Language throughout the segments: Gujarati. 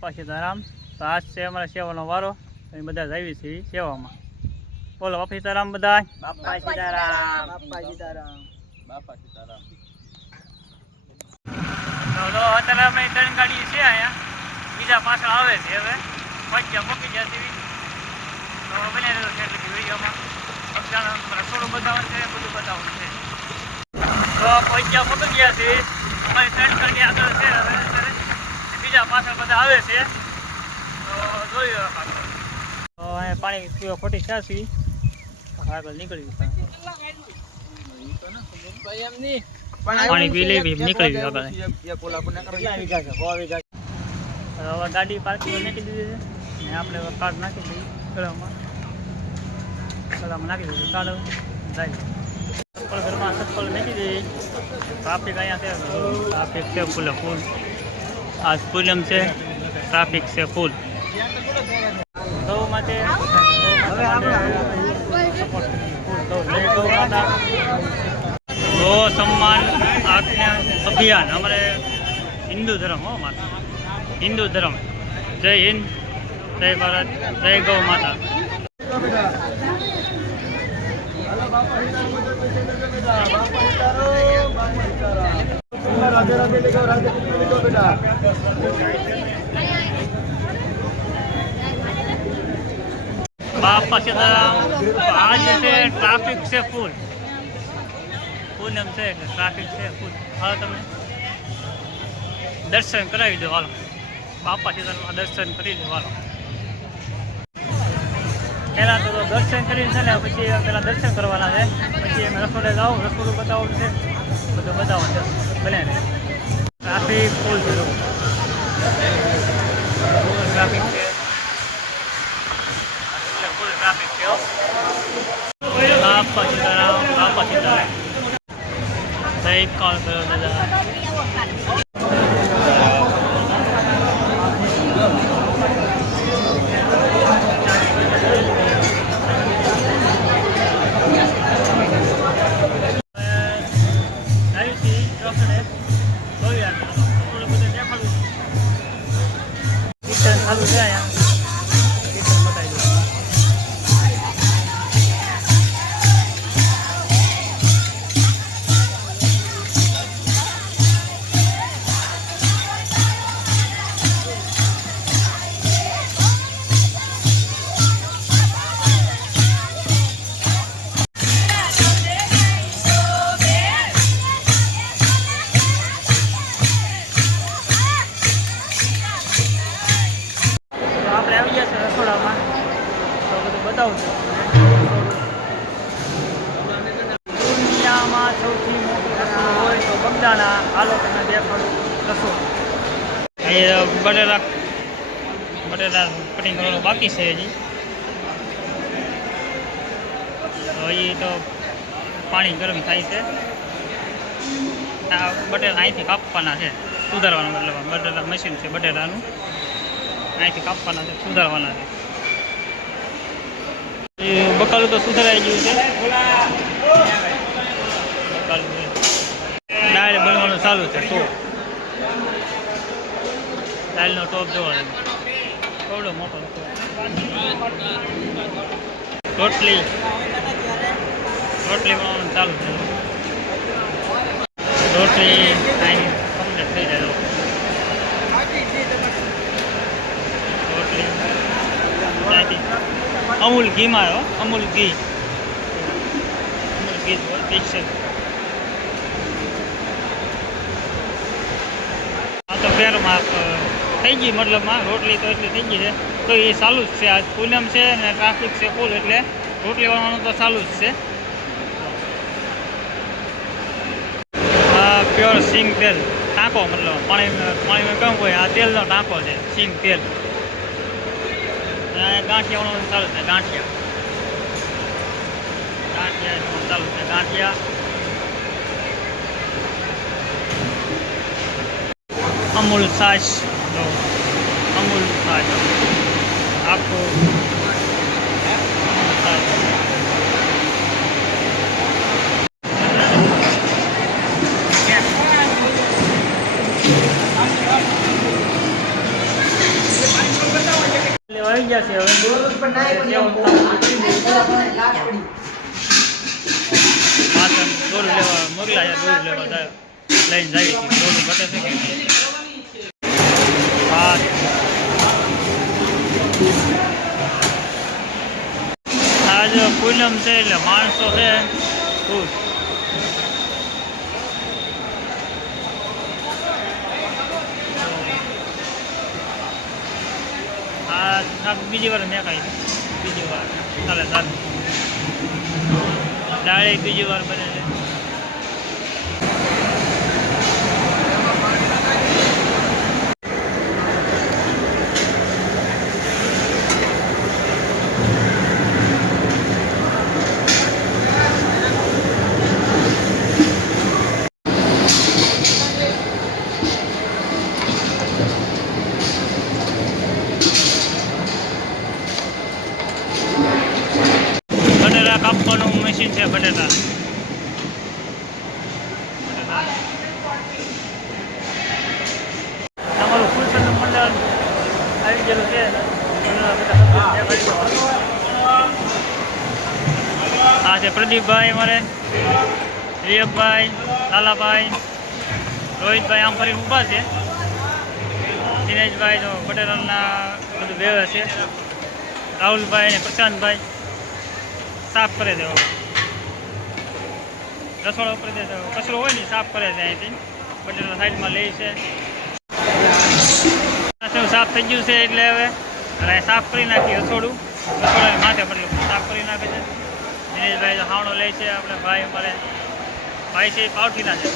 પાછી સીતારામ. તો આજ છે અમારા સેવાનો વારો. અમે બધા જ આવી છીએ સેવામાં. બોલો બાપા સીતારામ બધા. બાપા સીતારામ. બાપા સીતારામ. બાપા સીતારામ. તો અત્યારે અમે 3 ગાડી છે અહીંયા. બીજા પાછળ આવે છે. હવે પહોંચ્યા મૂકી ગયા છીએ. તો બને રહ્યો છે એટલે વિડીયોમાં રસોડું બતાવવાનું છે, બધું બતાવવાનું છે. તો પહોંચ્યા મૂકી ગયા છીએ. અમારી 3 ગાડી આગળ છે. હવે બીજા પાછળ બધા આવે છે. તો જોયું તો અહીંયા પાણી પીવા ખોટી છાસી આગળ નીકળી પાણી પી લઈ નીકળી આગળ. હવે ગાડી પાર્કિંગ નાખી દીધી છે ને આપણે કાર્ડ નાખી દઈએ ગળામાં નાખી દઈએ કાર્ડ જાય ચપ્પલ ઘરમાં ચપ્પલ નાખી દઈએ. ટ્રાફિક અહીંયા છે, ટ્રાફિક છે ફૂલ ફૂલ. આજ પૂનમ છે, ટ્રાફિક છે ફૂલ. ગૌ માટે ગૌ सम्मान આજ્ઞા અભિયાન અમારે હિન્દુ ધર્મ હો માતા, હિન્દુ ધર્મ. જય હિન્દ, જય ભારત, જય ગૌ માતા. બાપા સીતારામ. આજ છે ટ્રાફિક છે ફૂલ. પૂનમ છે એટલે ટ્રાફિક છે ફૂલ. હાલો તમે દર્શન કરાવી દો. હાલો બાપા સીતારામ દર્શન કરી દો. હાલો પહેલાં તો દર્શન કરીને છે ને પછી પહેલાં દર્શન કરવાના છે. પછી અમે રસોડે જાઓ, રસોડું બતાવવાનું છે, બધું બતાવવાનું છે. ભલે ને ટ્રાફિક ફૂલ છે, ટ્રાફિક છે, ફૂલ ટ્રાફિક છે. બાપા સીતારામ, બાપા સીતારામ. જય કોણ કરો દાદા. રસોડામાં તો બધું બતાવું છું. દુનિયામાં સૌથી મોટું રસોડું હોય તો બગદાણા. હાલો તમે દેખાડું રસોડું. અહીંયા બટેટા કટિંગ કરવાનું બાકી છે હજી. તો એ તો પાણી ગરમ થાય છે. આ બટેટા અહીંથી કાપવાના છે, સુધારવાનું. મતલબ બટેટા મશીન છે બટેટાનું, અહીંથી કાપવાના છે, સુધારવાના છે. બકાલું તો સુધારાઈ ગયું છે. બકાલું દાળ બનવાનું ચાલુ છે. ટોપ દાળનો ટોપ જોવો થોડો મોટો. રોટલી બનાવવાનું ચાલુ છે. રોટલી કમ્પ્લીટ થઈ જાય. અમૂલ ઘીમાં આવ્યો, અમૂલ ઘી છે. આ તો પેરમાં થઈ ગઈ, મતલબમાં રોટલી તો એટલી થઈ ગઈ છે. તો એ ચાલુ જ છે. આજ પૂનમ છે ને ટ્રાફિક છે ફૂલ, એટલે રોટલી વાળવાનું તો ચાલુ જ છે. આ પ્યોર સિંગ તેલ ટાંકો, મતલબ પાણીમાં કમ હોય. આ તેલનો ટાંકો છે, સિંગ તેલ. ગાંઠિયા વાળવાનું ચાલુ છે. ગાંઠિયા ચાલુ છે. ગાંઠિયા અમૂલ છાશ, અમૂલ છાશ આખું આવી ગયા છે હવે માથાનું દોરું લેવા મોકલા છે, દોરું લેવા જાય લઈને જાય છે. દોરું ઘટે છે કે હા આજ પૂનમ છે એટલે માણસો છે ખૂબ. આ બીજી વાર મેકાય બીજી વાર ચાલે ચાલે ડાળી બીજી વાર બને છે. બટેટા કાપવાનું મશીન છે. બટેટા તમારું ફૂલચંદ મંડળ આવી ગયેલું છે. આ છે પ્રદીપભાઈ અમારે, વિવેકભાઈ, લાલાભાઈ, રોહિતભાઈ આમ ફરી ઊભા છે. દિનેશભાઈ તો બટેટાના બધું વ્યવહાર છે. રાહુલભાઈ ને પ્રશાંતભાઈ સાફ કરે છે. રસોડા ઉપર કચરો હોય ને સાફ કરે છે. અહીંથી બટેટા સાઈડમાં લે છે. સાફ થઈ ગયું છે એટલે હવે સાફ કરી નાખી રસોડું. રસોડાની માથે મતલબ સાફ કરી નાખે છે. દિનેશભાઈ હાવણો લે છે. આપણે ભાઈ અમારે ભાઈ છે એ પાવઠીના છે.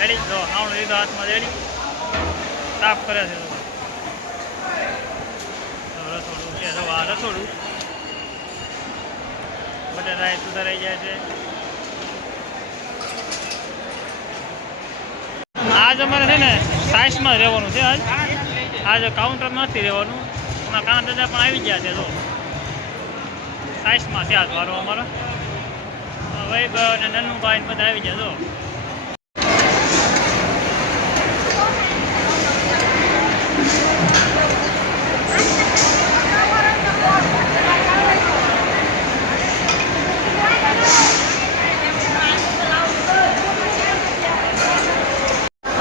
રેડી જો હાવણો લીધો હાથમાં રેડી સાફ કરે છે. રસોડું છે જો આ રસોડું બટેટા સુધારાઈ જાય છે. આજ અમારે છે ને સાઈસમાં રહેવાનું છે. આજ કાઉન્ટરમાં નથી રહેવાનું. હમણાં કાઉન્ટર પણ આવી ગયા છે. જો સાઈસમાં છે આજ વારો અમારો. વૈભવ અને નન્નુભાઈ બધા આવી ગયા. જો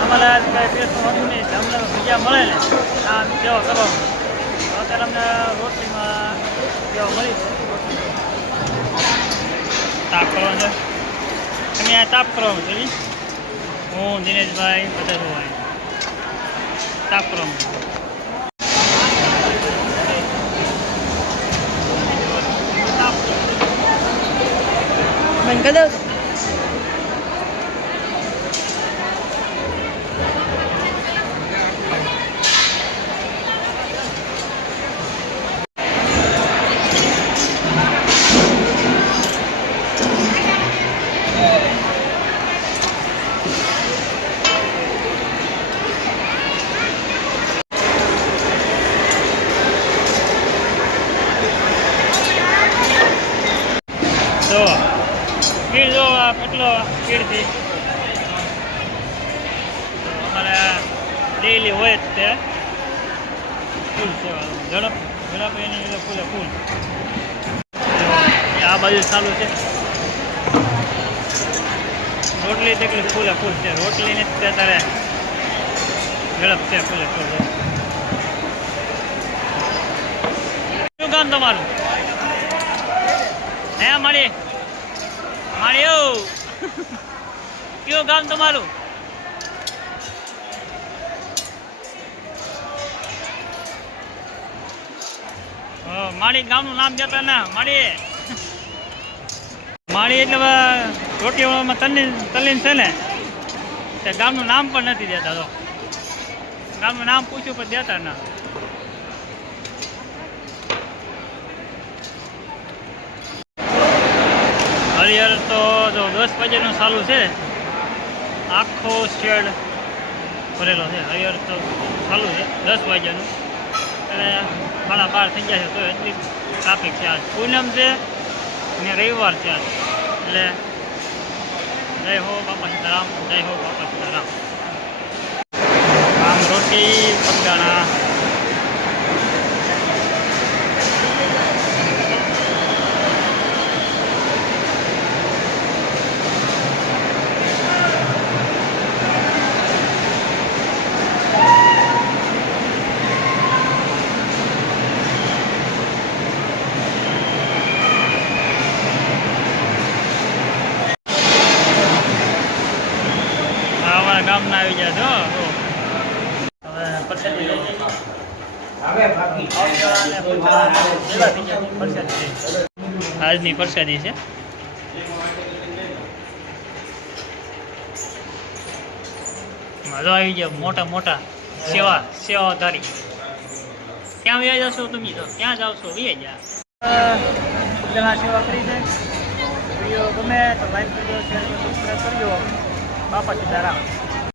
અમારે કાંઈ પેટનું હતું નહીં. અમને બીજા મળે ને આ સેવા કરવાનું. અત્યારે અમને રોટલીમાં સેવા મળી છે. તાપ કરવાનું છે. અમે આ તાપ કરવાનું છે. હું દિનેશભાઈ બધા જોવાય તાપ કરવાનું છે. બંધ કરી દઉં. જો ભીડ જો કેટલો ભીડથી અમારે ડેઈલી હોય જ તે ફૂલ સેવા ઝડપ એની એટલે ફૂલે ફૂલ. આ બાજુ ચાલુ છે. રોટલી તેટલી ફૂલે ફૂલ છે. રોટલીની જ અત્યારે ઝડપ છે ફૂલે ફૂલ. શું કામ તમારું હે મળી એવું કયું ગામ તમારું? માળી ગામનું નામ દેતા ને માળી એટલે રોટીઓમાં તલ્લીન છે ને તે ગામનું નામ પણ નથી દેતા. તો ગામનું નામ પૂછ્યું પણ દેતા ના. હરિહર તો જો 10 વાગ્યાનું ચાલુ છે. આખો શેડ ભરેલો છે. હરિહર તો ચાલુ છે 10 વાગ્યાનું એટલે 12:30 થઈ ગયા છે. તો એટલી ટ્રાફિક છે. આજ પૂનમ છે ને રવિવાર છે આજ એટલે જય હો બાપા સીતારામ, જય હો બાપા સીતારામ. આમ રોટી પગદાણા આજની પ્રસાદી છે. મજા આવી ગયા મોટા મોટા સેવાધારી. ક્યાં વ્યા જશો તમે તો ક્યાં જાવ છો વ્યા જા સેવા કરી છે. વિડીયો ગમે તો લાઈક કરજો, શેર કરજો, સબસ્ક્રાઈબ કરજો. બાપા સીતારામ.